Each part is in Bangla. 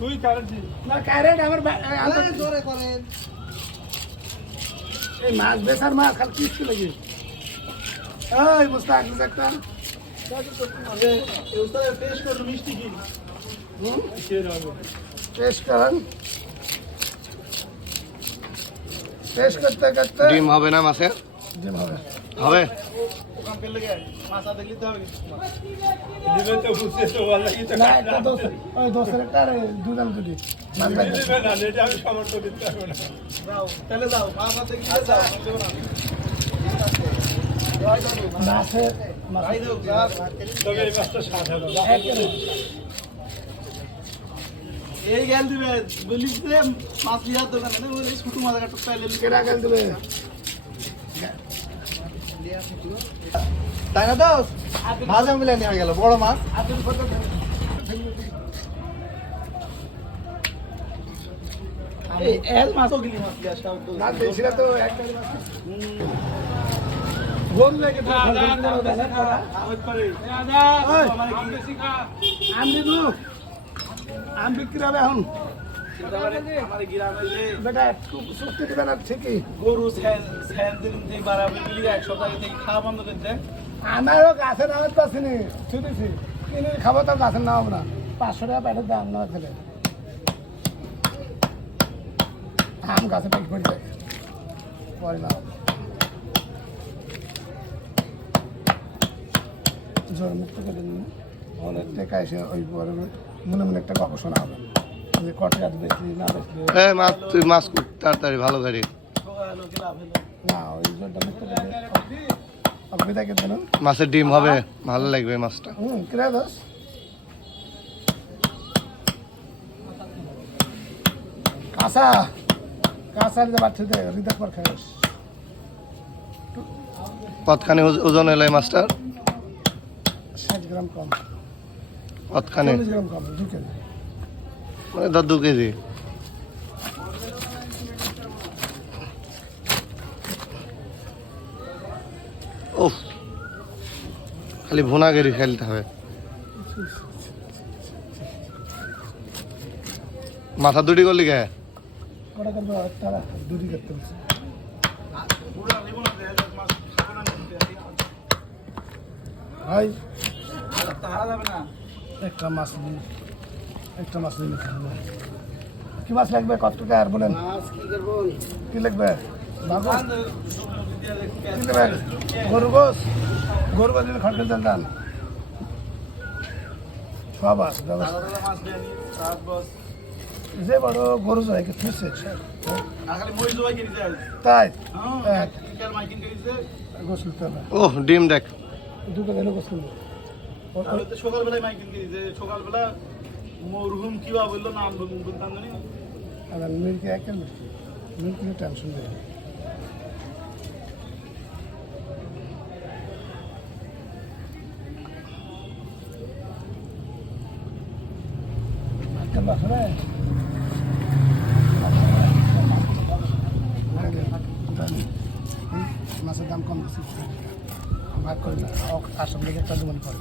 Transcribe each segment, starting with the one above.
তুই কারেন্ট না কারেন্ট আমার জোরে করেন। এই মাছ বেচার মাছ খালি কিস্তি লাগে এই বুঝতে আসলে একটা টেস্ট করো মিষ্টি কি টেস্ট করেন টেস্ট করতে করতে ডিম হবে না মাছে? ডিম হবে হবে। ওখান পেলে গে মাছা দেখলি তো হবে দিবে তো বুঝতে তো ভালো লাগি তো না একটা দোষ ওই দোষের একটা আর দুজন দুটি মাছ লাগবে দিবে না এটা আমি সমর্থন দিতে পারবো না যাও তাহলে যাও মাছা দেখলি যাও মাছের ভাই দাও তবে এই মাছটা স্বাদ হবে এই গেল দিবে বলিস যে মাছ লিয়ার দোকানে না ওই ছোট মাছ কাটতে পাইলে কেনা গেল দেবে তাই না দোষ? ভাজা মিলে নেওয়া গেল বড় মাছ। এই এল মাছ গিলি মাছ লিয়া সব তো না দেশিরা তো একটা গোল লাগে তো ওই পারে আমার কি বেশি খা আমি দিব আমি বিক্রি হবে এখন আমার গ্রামে যে বেটা একটু সত্যি দিবে না ঠিকই গরু স্যান দিন থেকে বাড়াবে মিলি 1 সপ্তাহ থেকে খাওয়া বন্ধ করে দেয় আমারও গাছের নামাজ পাচ্ছিনি ছুটেছি কিনে খাবো তো গাছের নামাবো না 500 টাকা প্যাকেট দাম না খেলে আম গাছে প্যাকেট করে যায় পরে না জোর মুক্ত করে দিন অনেক টাকা এসে ওই পরে মনে মনে একটা গল্প শোনা হবে যে কত টাকা বেশি না বেশি মাছ তুই মাছ খুব তাড়াতাড়ি ভালো গাড়ি ঠোকালো কি লাভ হলো না ওই জোরটা মুক্ত করে অসুবিধা কিন্তু না মাছের ডিম হবে, ভালো লাগবে মাছটা। কিরা দোষ কাঁচা কাঁচা দিতে পারছি দে হৃদয় পর খাইস কতখানি ওজন এলো এই মাছটার? 60 গ্রাম কম কতখানি 40 গ্রাম কম 2 কেজি মানে 2 কেজি। উফ, খালি ভুনাগিরি খেলতে হবে। মাথা দুটি করলি গে? ওটা করবো তারা দুটি করতে বলছে পুরো নিব না দেয় মাছ খাবো না নিতে ভাই তারা যাবে না একটা মাছ নিয়ে খাবো কি মাছ লাগবে কত টাকা আর বলেন মাছ কি করবো? কি লাগবে বাবু কি নেবেন গরু গোস দিলে খড়কেল তেল দান সব আছে ব্যবস্থা মাছ দেয়নি সাত বস যে বড় গরু যায় কি ফিরছে আর খালি মই জবাই কিনে যায় তাই হ্যাঁ কাল মাইকিং করেছে গোসল তেল ওহ, ডিম দেখ। দুটো গেলে গোসল তাহলে তো সকালবেলায় মাইকিং করেছে সকালবেলা মরহুম কি বা বললো নাম বলতাম জানি আর মিল্কি একের মিল্কি টেনশন নেই মাছের দাম কম বেশি ভাগ করে না আসল লেগে একটা জমন করে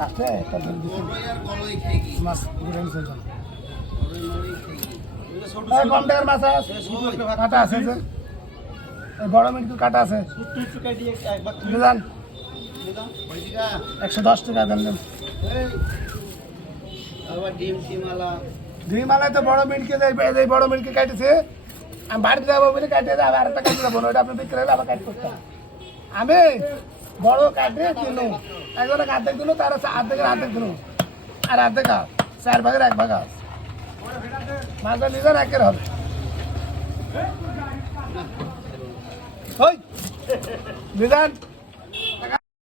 লাস্টে একটা ধরে দিচ্ছে মাছ ঘুরে নিচে যান কম টাকার মাছ আছে কাটা আছে যে বড় মিটকু কাটা আছে যান 110 টাকা দেন দেন আবার ডিম টিমালা ডিমালায় তো বড় মিটকে এই বড় মিটকে কাটেছে আমি বাড়িতে যাবো বলে কাটিয়ে যাবো আর একটা কাটতে যাবো না ওটা আপনি বিক্রি হলে আবার কাট করতে হবে। আমি বড় কাটে কিনু একজনে অর্ধেক দিল তার অর্ধেক দিল আর অর্ধেক 4 ভাগের 1 ভাগ মাছটা নিজের একের হবে ওই বিধান